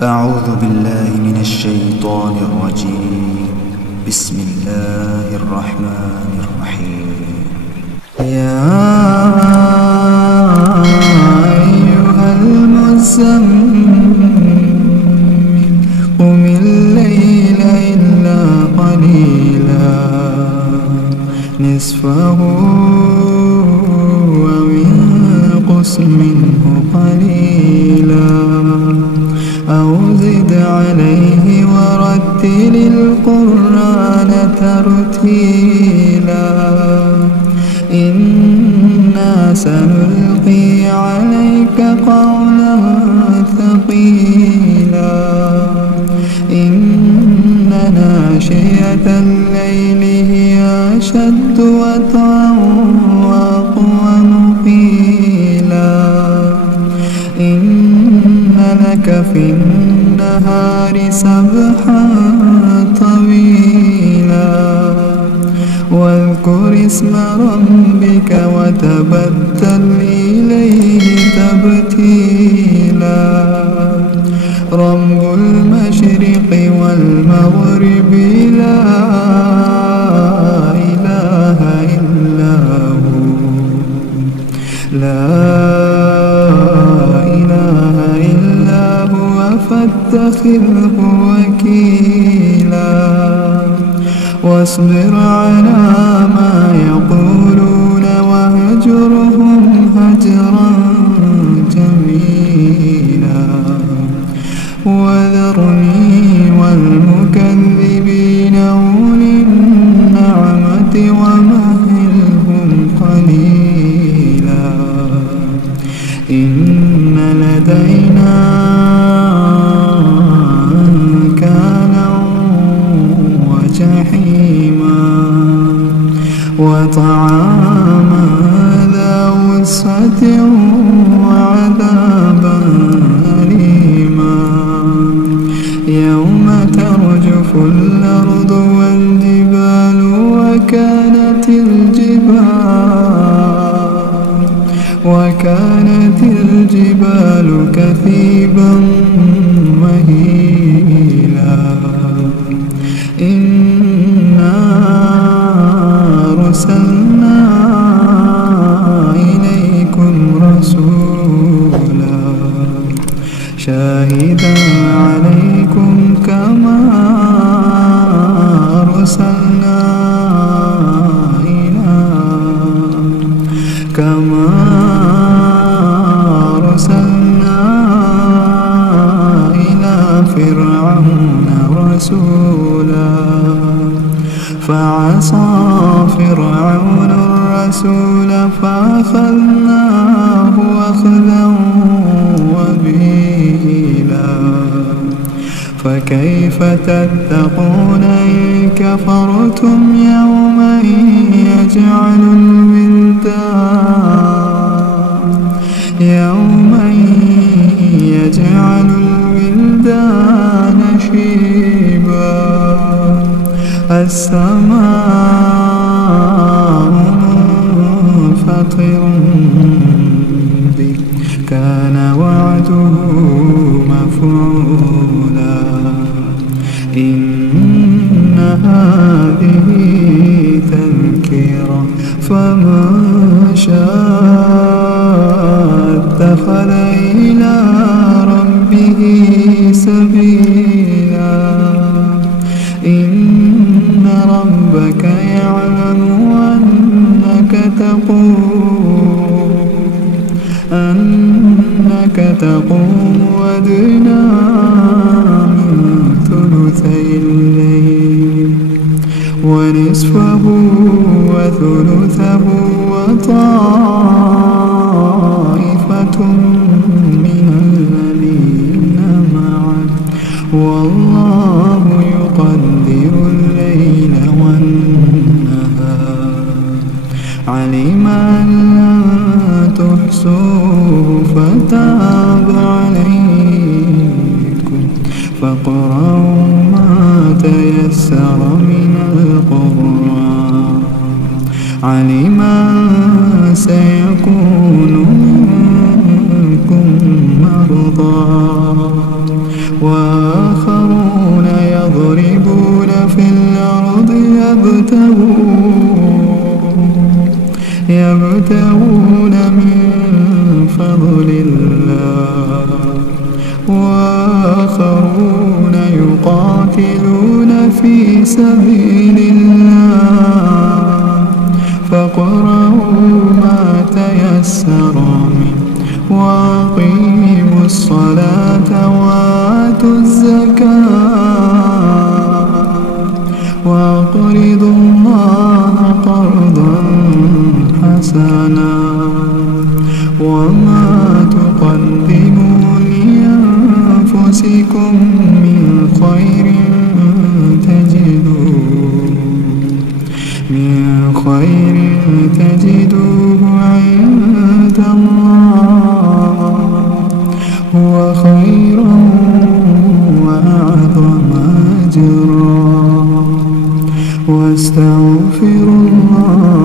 أعوذ بالله من الشيطان الرجيم. بسم الله الرحمن الرحيم. يا أيها المزمل قم الليل إلا قليلا نصفه أو انقص منه قليلا أو زد عليه ورتل القرآن ترتيلا إنا سنلقي عليك قولا ثقيلا إن ناشئة الليل هي أشد وطئا وأقوم قيلا إن لك في النهار سبحا طويلا واذكر اسم ربك وتبتل إليه تبتيلا رب المشرق والمغرب لا إله إلا هو فاتخذه وكيلا واصبر على ما يقولون واهجرهم هجرا جميلا وذرني والمكذبين أولي النعمة ومهلهم قليلا إن لدينا وطعاما ذا غصة وعذابا أليما يوم ترجف الأرض والجبال وكانت الجبال كثيبا مهيلا إنا أرسلنا إليكم رسولا شاهدا عليكم كما أرسلنا إلى فرعون رسولا فعصى فرعون الرسول فأخذناه أخذا وبيلا فكيف تتقون إن كفرتم يوما يجعل الولدان شيبا السماء منفطر به كان وعده مفعولا إن هذه تذكرة فمن شاء اتخذ إلى ربه سبيلا إن ربك يعلم أنك تقوم أدنى من ثلثي الليل ونصفه وثلثه وطائفة من الذين معك والله يقدر الليل والنهار علم أن لن تحصوه فتاب عليكم فاقرؤوا ما تيسر من القرآن علم أن سيكون منكم مرضى وآخرون يضربون في الأرض يبتغون من فضل الله، وآخرون يقاتلون في سبيل الله. فاقرؤوا ما تيسر منه وأقيموا الصلاة وآتوا الزكاة وأقرضوا الله قرضا حسنا. وما تقدموا لأنفسكم من خير تجدوه عند الله هو خيرا وأعظم أجرا. واستغفروا الله